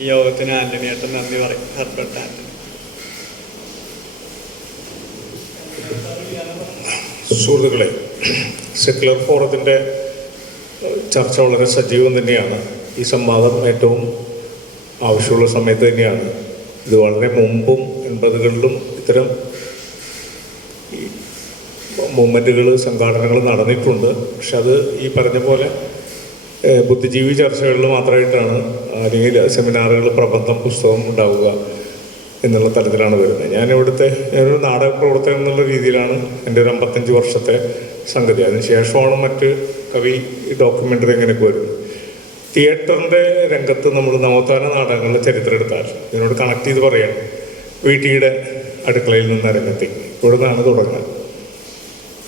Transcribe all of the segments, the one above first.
ഈ യോഗത്തിന് ആന്റണിയേട്ടൻ നന്ദി പറയും. ഹെർബർട്ട് ആന്റണി. സുഹൃത്തുക്കളെ, സെക്യുലർ ഫോറത്തിൻ്റെ ചർച്ച വളരെ സജീവം തന്നെയാണ്. ഈ സംവാദം ഏറ്റവും ആവശ്യമുള്ള സമയത്ത് തന്നെയാണ്. ഇത് വളരെ മുമ്പും 80കളിലും ഇത്തരം മൂവ്മെൻറ്റുകൾ, സംഘടനകൾ നടന്നിട്ടുണ്ട്. പക്ഷെ അത് ഈ പറഞ്ഞ പോലെ ബുദ്ധിജീവി ചർച്ചകളിൽ മാത്രമായിട്ടാണ്, അല്ലെങ്കിൽ സെമിനാറുകൾ, പ്രബന്ധം, പുസ്തകം ഉണ്ടാവുക എന്നുള്ള തലത്തിലാണ് വരുന്നത്. ഞാനൊരു നാടക പ്രവർത്തകൻ എന്നുള്ള രീതിയിലാണ് എൻ്റെ ഒരു 55 വർഷത്തെ സംഗതി. അതിനുശേഷമാണ് മറ്റ് കവി ഡോക്യുമെൻ്ററി എങ്ങനെയൊക്കെ വരുന്നത്. തിയേറ്ററിൻ്റെ രംഗത്ത് നമ്മൾ നവോത്ഥാന നാടകങ്ങളുടെ ചരിത്രം എടുത്താൽ ഇതിനോട് കണക്ട് ചെയ്ത് പറയണം. വീട്ടിയുടെ അടുക്കളയിൽ നിന്ന് രംഗത്തേക്ക് ഇവിടെ നിന്നാണ് തുടങ്ങുക.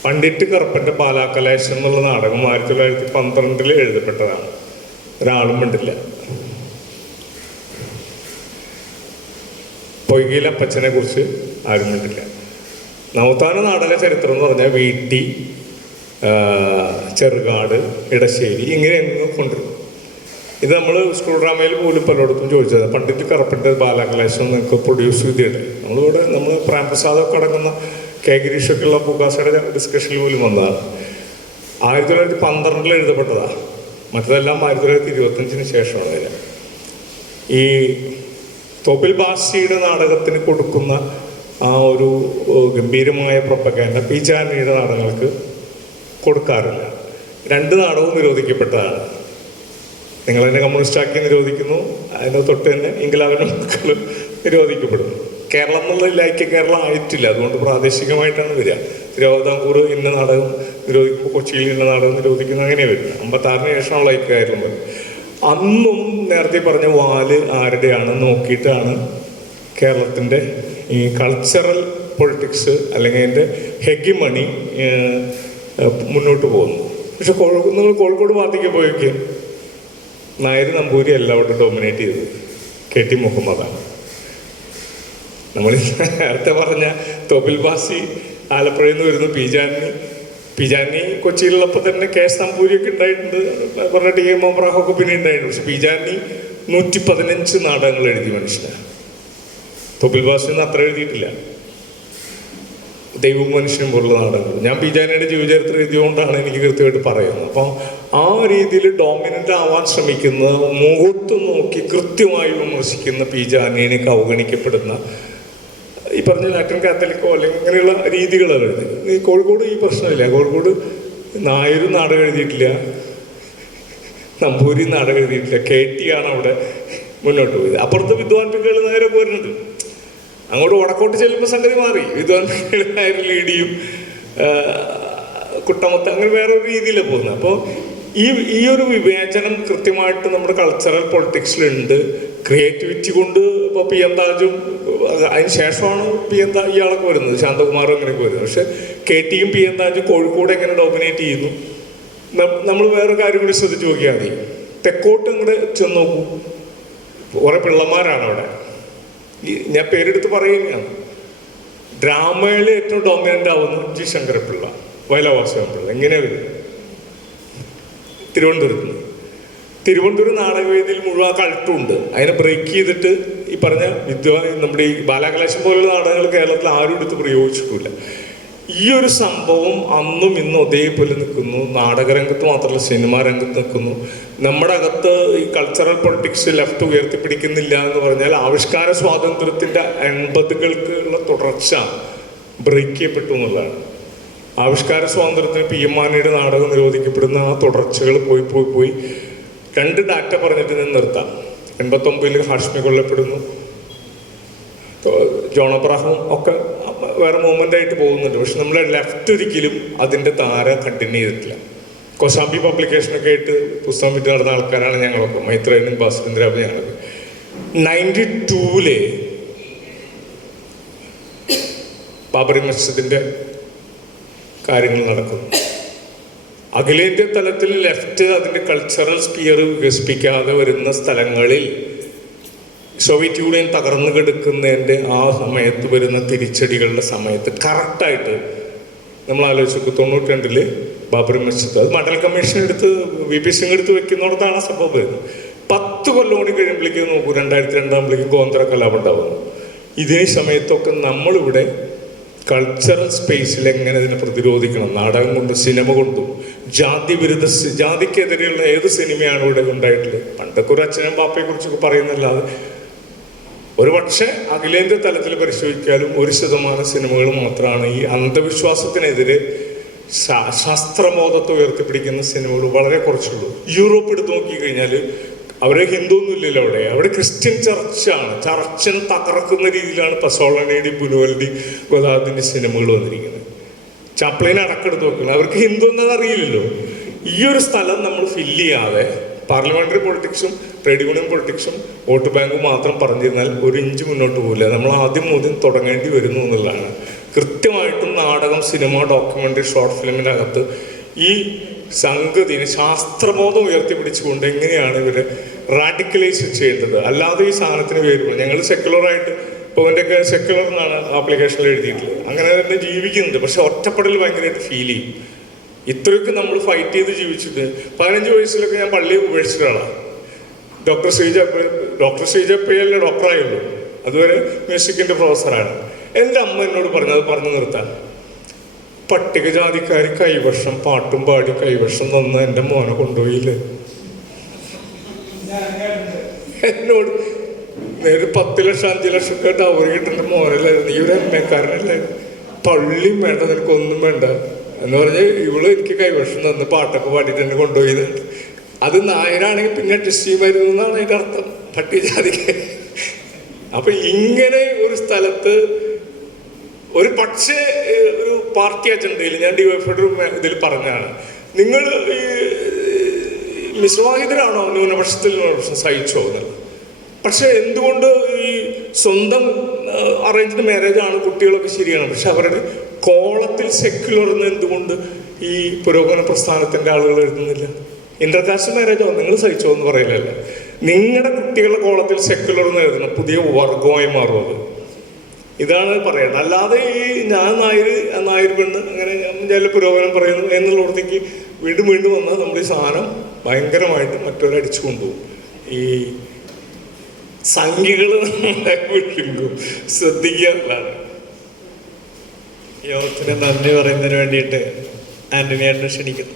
പണ്ഡിറ്റ് കറുപ്പൻ്റെ ബാലാകലേശം എന്നുള്ള നാടകം 1912 എഴുതപ്പെട്ടതാണ്. ഒരാളും കണ്ടില്ല. പൊയ്കയിൽ അപ്പച്ചനെ കുറിച്ച് ആരും കണ്ടില്ല. നവോത്ഥാന നാടക ചരിത്രം എന്ന് പറഞ്ഞാൽ വീട്ടി, ചെറുകാട്, ഇടശ്ശേരി, ഇങ്ങനെയൊന്നും കൊണ്ടുവരും. ഇത് നമ്മൾ സ്കൂൾ ഡ്രാമയിൽ പോലും പലയിടത്തും ചോദിച്ചത്. പണ്ഡിറ്റ് കറുപ്പൻ്റെ ബാലാകലേശം നിങ്ങൾക്ക് പ്രൊഡ്യൂസ് ചെയ്തിട്ട് നമ്മൾ പ്രേംപ്രസാദൊക്കെ അടങ്ങുന്ന കെ ഗിരീഷൊക്കെയുള്ള പൂക്കാസയുടെ ഡിസ്കഷനിൽ പോലും വന്നതാണ്. 1912 എഴുതപ്പെട്ടതാണ്. മറ്റതെല്ലാം 1925 ശേഷമാണ് വരിക. ഈ തോപ്പിൽ ബാസിയുടെ നാടകത്തിന് കൊടുക്കുന്ന ആ ഒരു ഗംഭീരമായ പ്രൊപ്പഗാൻഡ പി ജാനകിയുടെ നാടകങ്ങൾക്ക് കൊടുക്കാറില്ല. 2 നാടകവും നിരോധിക്കപ്പെട്ടതാണ്. നിങ്ങളെന്നെ കമ്മ്യൂണിസ്റ്റാക്കി നിരോധിക്കുന്നു, അതിൻ്റെ തൊട്ട് തന്നെ ഇംഗ്ലാവിനും നിരോധിക്കപ്പെടുന്നു. കേരളം എന്നുള്ള ലൈക്യ കേരളം ആയിട്ടില്ല. അതുകൊണ്ട് പ്രാദേശികമായിട്ടാണ് വരിക. തിരുവിതാംകൂർ ഇന്ന നാടകം നിരോധിക്കുമ്പോൾ കൊച്ചിയിൽ ഇന്ന നാടകം നിരോധിക്കുന്നു, അങ്ങനെ വരും. 56 ശേഷമുള്ള ഐക്യകാര്യം വരും. അന്നും നേരത്തെ പറഞ്ഞ വാല് ആരുടെയാണെന്ന് നോക്കിയിട്ടാണ് കേരളത്തിൻ്റെ ഈ കൾച്ചറൽ പൊളിറ്റിക്സ് അല്ലെങ്കിൽ അതിൻ്റെ ഹെഗിമണി മുന്നോട്ട് പോകുന്നു. പക്ഷെ നിങ്ങൾ കോഴിക്കോട് ഭാഗത്തേക്ക് പോയൊക്കെ നായർ നമ്പൂരി എല്ലാവരും ഡോമിനേറ്റ് ചെയ്തത് കെ.ടി. മുഹമ്മദാണ്. നമ്മൾ നേരത്തെ പറഞ്ഞ തോപ്പിൽ ബാസി ആലപ്പുഴയിൽ നിന്ന് വരുന്നു. പി ജാനി കൊച്ചിയിലുള്ളപ്പോൾ തന്നെ കെ.എസ്. നമ്പൂരിയൊക്കെ ഉണ്ടായിട്ടുണ്ട്. പറഞ്ഞ ടി എം മോഹൻറാഹൊക്കെ പിന്നെ ഉണ്ടായിട്ടുണ്ട്. പക്ഷെ പി ജാനി 115 നാടകങ്ങൾ എഴുതിയ മനുഷ്യനാണ്. തോപ്പിൽ ബാസിയൊന്നും അത്ര എഴുതിയിട്ടില്ല. ദൈവവും മനുഷ്യനും പോലുള്ള നാടകങ്ങൾ. ഞാൻ പി ജാനിയുടെ ജീവചരിത്രം എഴുതിയുകൊണ്ടാണ് എനിക്ക് കൃത്യമായിട്ട് പറയുന്നത്. അപ്പം ആ രീതിയിൽ ഡോമിനൻ്റ് ആവാൻ ശ്രമിക്കുന്ന, മുഖത്ത് നോക്കി കൃത്യമായി വിമർശിക്കുന്ന പി ജാനിയൊക്കെ അവഗണിക്കപ്പെടുന്ന ഈ പറഞ്ഞ ലാറ്റിൻ കാത്തലിക്കോ അല്ലെങ്കിൽ ഇങ്ങനെയുള്ള രീതികളാണ് എഴുതുന്നത്. ഈ കോഴിക്കോട് ഈ പ്രശ്നമില്ല. കോഴിക്കോട് നായരും നാടകം എഴുതിയിട്ടില്ല, നമ്പൂരി നാടകം എഴുതിയിട്ടില്ല. KT ആണ് അവിടെ മുന്നോട്ട് പോയത്. അപ്പുറത്ത് വിദ്വാൻ പിക്കുകൾ നായരൊക്കെ വരുന്നുണ്ട്. അങ്ങോട്ട് വടക്കോട്ട് ചെല്ലുമ്പോൾ സംഗതി മാറി. വിദ്വാൻ പിക്കുകൾ നായർ ലീഡിയും കുട്ടമത്ത് അങ്ങനെ വേറൊരു രീതിയിലാണ് പോകുന്നത്. അപ്പോൾ ഈ ഒരു വിവേചനം കൃത്യമായിട്ട് നമ്മുടെ കൾച്ചറൽ പൊളിറ്റിക്സിലുണ്ട്. ക്രിയേറ്റിവിറ്റി കൊണ്ട് ഇപ്പോൾ പി എൻ താജും അതിന് ശേഷമാണ് ഇയാളൊക്കെ വരുന്നത്, ശാന്തകുമാറും അങ്ങനെയൊക്കെ വരുന്നത്. പക്ഷെ KT യും പി എൻ താജും കോഴിക്കോട് എങ്ങനെ ഡോമിനേറ്റ് ചെയ്യുന്നു. നമ്മൾ വേറെ കാര്യം കൂടി ശ്രദ്ധിച്ച് നോക്കിയാൽ മതി. തെക്കോട്ട് ഇങ്ങോട്ട് ചെന്ന് നോക്കൂ, കുറേ പിള്ളമാരാണ് അവിടെ. ഞാൻ പേരെടുത്ത് പറയുകയാണ്. ഡ്രാമയിൽ ഏറ്റവും ഡോമിനൻ്റ് ആവുന്നു G. ശങ്കരപ്പിള്ള, വയലവാസവൻപിള്ള. എങ്ങനെയാണ് വരുന്നത്? തിരുവനന്തപുരം നാടകവേദിയിൽ മുഴുവൻ കൾട്ടുണ്ട്. അതിനെ ബ്രേക്ക് ചെയ്തിട്ട് ഈ പറഞ്ഞ നമ്മുടെ ഈ ബാലാകലേശം പോലുള്ള നാടകങ്ങൾ കേരളത്തിൽ ആരും എടുത്ത് പ്രയോഗിച്ചിട്ടില്ല. ഈ ഒരു സംഭവം അന്നും ഇന്നും അതേപോലെ നിൽക്കുന്നു. നാടകരംഗത്ത് മാത്രമല്ല, സിനിമാ രംഗത്ത് നിൽക്കുന്നു. നമ്മുടെ അകത്ത് ഈ കൾച്ചറൽ പൊളിറ്റിക്സ് ലെഫ്റ്റ് ഉയർത്തിപ്പിടിക്കുന്നില്ല എന്ന് പറഞ്ഞാൽ ആവിഷ്കാര സ്വാതന്ത്ര്യത്തിൻ്റെ 80കൾക്കുള്ള തുടർച്ച ബ്രേക്ക് ചെയ്യപ്പെട്ടു എന്നുള്ളതാണ്. ആവിഷ്കാര സ്വാതന്ത്ര്യത്തിന് PM മാണിയുടെ നാടകം നിരോധിക്കപ്പെടുന്ന ആ തുടർച്ചകൾ പോയി 2 ഡാറ്റ പറഞ്ഞിട്ട് നിന്ന് നിർത്താം. 89 ഹാഷ്മി കൊല്ലപ്പെടുന്നു, ജോൺ അബ്രഹാം ഒക്കെ വേറെ മൂവ്മെൻ്റ് ആയിട്ട് പോകുന്നുണ്ട്. പക്ഷെ നമ്മുടെ ലെഫ്റ്റ് ഒരിക്കലും അതിൻ്റെ താര കണ്ടിന്യൂ ചെയ്തിട്ടില്ല. കൊസാമ്പി പബ്ലിക്കേഷനൊക്കെ ആയിട്ട് പുസ്തകം വിറ്റ് നടന്ന ആൾക്കാരാണ് ഞങ്ങളൊക്കെ. മൈത്രേനും ഭാസ്കരേന്ദ്രാബ് ഞങ്ങളൊക്കെ. 92 ബാബറി മസ്ജിദിൻ്റെ കാര്യങ്ങൾ നടക്കുന്നു. അഖിലേന്ത്യാ തലത്തിൽ ലെഫ്റ്റ് അതിൻ്റെ കൾച്ചറൽ സ്പിയർ വികസിപ്പിക്കാതെ വരുന്ന സ്ഥലങ്ങളിൽ സോവിയറ്റ് യൂണിയൻ തകർന്നു കിടക്കുന്നതിൻ്റെ ആ സമയത്ത് വരുന്ന തിരിച്ചടികളുടെ സമയത്ത് കറക്റ്റായിട്ട് നമ്മൾ ആലോചിച്ചു. 92 ബാബറി മസ്ജിദ് അത് മണ്ഡൽ കമ്മീഷൻ എടുത്ത് VP സിംഗ് എടുത്ത് വെക്കുന്നിടത്താണ് സംഭവം വരുന്നത്. 10 കൊല്ലം കൂടി കഴിയുമ്പോഴേക്കും നോക്കൂ, 2002 ഗോന്തറ കലാപം ഉണ്ടാവുന്നു. ഇതേ സമയത്തൊക്കെ നമ്മളിവിടെ കൾച്ചറൽ സ്പേസിൽ എങ്ങനെ ഇതിനെ പ്രതിരോധിക്കണം, നാടകം കൊണ്ടും സിനിമ കൊണ്ടും, ജാതിക്കെതിരെയുള്ള ഏത് സിനിമയാണ് ഇവിടെ ഉണ്ടായിട്ടുള്ളത്. പണ്ടൊക്കെ ഒരു അച്ഛനും പാപ്പയെ കുറിച്ചൊക്കെ പറയുന്നല്ലാതെ ഒരു പക്ഷേ അഖിലേന്ത്യാ തലത്തിൽ പരിശോധിച്ചാലും 1% സിനിമകൾ മാത്രമാണ് ഈ അന്ധവിശ്വാസത്തിനെതിരെ ശാസ്ത്രബോധത്തെ ഉയർത്തിപ്പിടിക്കുന്ന സിനിമകൾ വളരെ കുറച്ചുള്ളൂ. യൂറോപ്പ് എടുത്ത് നോക്കിക്കഴിഞ്ഞാൽ അവരെ ഹിന്ദു ഒന്നും ഇല്ലല്ലോ, അവിടെ ക്രിസ്ത്യൻ ചർച്ചാണ്. ചർച്ചിനെ തകർക്കുന്ന രീതിയിലാണ് പസോളനയുടെയും ബുലുവലിൻ്റെയും ഗോദാദിൻ്റെ സിനിമകൾ വന്നിരിക്കുന്നത്. ചാപ്ലിനെ അടക്കെടുത്ത് നോക്കുന്നത് അവർക്ക് ഹിന്ദു എന്നത് അറിയില്ലല്ലോ. ഈ ഒരു സ്ഥലം നമ്മൾ ഫില്ല് ചെയ്യാതെ പാർലമെന്ററി പൊളിറ്റിക്സും ട്രേഡ് യൂണിയൻ പൊളിറ്റിക്സും വോട്ട് ബാങ്കും മാത്രം പറഞ്ഞിരുന്നാൽ ഒരു ഇഞ്ച് മുന്നോട്ട് പോകില്ല. നമ്മൾ ആദ്യം തുടങ്ങേണ്ടി വരുന്നു എന്നുള്ളതാണ്. കൃത്യമായിട്ടും നാടകം, സിനിമ, ഡോക്യുമെൻ്ററി, ഷോർട്ട് ഫിലിമിനകത്ത് ഈ സംഗതിന് ശാസ്ത്രബോധം ഉയർത്തിപ്പിടിച്ചുകൊണ്ട് എങ്ങനെയാണ് ഇവരെ റാഡിക്കലൈസ് ചെയ്യേണ്ടത്. അല്ലാതെ ഈ സാധനത്തിന് പേര് ഞങ്ങൾ സെക്യുലറായിട്ട്, ഇപ്പോൾ എൻ്റെയൊക്കെ സെക്യുലർ എന്നാണ് ആപ്ലിക്കേഷനിൽ എഴുതിയിട്ടുള്ളത്, അങ്ങനെ തന്നെ ജീവിക്കുന്നുണ്ട്. പക്ഷെ ഒറ്റപ്പെടൽ ഭയങ്കരമായിട്ട് ഫീൽ ചെയ്യും. ഇത്രയൊക്കെ നമ്മൾ ഫൈറ്റ് ചെയ്ത് ജീവിച്ചിട്ട് 15 വയസ്സിലൊക്കെ ഞാൻ പള്ളി ഉപേക്ഷിച്ചിട്ടാണ്. ഡോക്ടർ ശ്രീജ പ്രിയല്ലേ ഡോക്ടറായുള്ളൂ, അതുവരെ മ്യൂസിക്കിൻ്റെ പ്രൊഫസറാണ്. എൻ്റെ അമ്മ എന്നോട് പറഞ്ഞു നിർത്താൻ, പട്ടികജാതിക്കാരി കൈവർഷം പാട്ടും പാടി കൈവർഷം തന്ന എൻ്റെ മോനെ കൊണ്ടുപോയില്ലേ. എന്നോട് നേരെ 10 ലക്ഷം 5 ലക്ഷം ഒക്കെ ഡൗറി കിട്ടുന്ന മോനല്ലായിരുന്നു, ഈ ഒരു എമ്മക്കാരനല്ലായിരുന്നു. പള്ളിയും വേണ്ട, നിനക്കൊന്നും വേണ്ട എന്ന് പറഞ്ഞ് ഇവള് എനിക്ക് കൈവർഷം തന്ന് പാട്ടൊക്കെ പാടിയിട്ട് എന്നെ കൊണ്ടുപോയിട്ടുണ്ട്. അത് നായരാണെങ്കിൽ പിന്നെ അഡ്ജസ്റ്റ് ചെയ്യുമായിരുന്നു എന്നാണ് അതിൻ്റെ അർത്ഥം, പട്ടികജാതിക്കാരി. അപ്പൊ ഇങ്ങനെ ഒരു സ്ഥലത്ത് ഒരു പക്ഷേ ഒരു പാർട്ടി അജണ്ടയിൽ ഞാൻ ഡിവൈഫൈഡ് ഇതിൽ പറഞ്ഞാണ്, നിങ്ങൾ ഈ മിശ്രവാഹിതരാണോ ന്യൂനപക്ഷത്തിൽ ന്യൂനപക്ഷം സഹിച്ചോ എന്നുള്ളത്. പക്ഷെ എന്തുകൊണ്ട് ഈ സ്വന്തം അറേഞ്ച്ഡ് മാരേജ് ആണ്, കുട്ടികളൊക്കെ ശരിയാണ്, പക്ഷെ അവരുടെ കോളത്തിൽ സെക്യുലർ എന്ന് എന്തുകൊണ്ട് ഈ പുരോഗമന പ്രസ്ഥാനത്തിൻ്റെ ആളുകൾ എഴുതുന്നില്ല? ഇന്റർകാസ്റ്റ് മാരേജോ നിങ്ങൾ സഹിച്ചോ എന്ന് പറയില്ലല്ലോ. നിങ്ങളുടെ കുട്ടികളുടെ കോളത്തിൽ സെക്യുലർ എന്ന് എഴുതണം, പുതിയ വർഗമായി മാറും അത്. ഇതാണ് പറയേണ്ടത്. അല്ലാതെ ഈ ഞാൻ നായർ പെണ്ണ് അങ്ങനെ ഞാൻ പുരോഗമനം പറയുന്നു എന്നുള്ളടത്തേക്ക് വീണ്ടും വന്നാൽ നമ്മൾ ഈ സാധനം ഭയങ്കരമായിട്ട് മറ്റൊരടിച്ചു കൊണ്ടുപോകും. ഈ സംഖ്യകൾ ശ്രദ്ധിക്കാറുള്ളതാണ്. യോഗത്തിന് നന്ദി പറയുന്നതിന് വേണ്ടിയിട്ട് ആന്റണിയെ ക്ഷണിക്കുന്നു.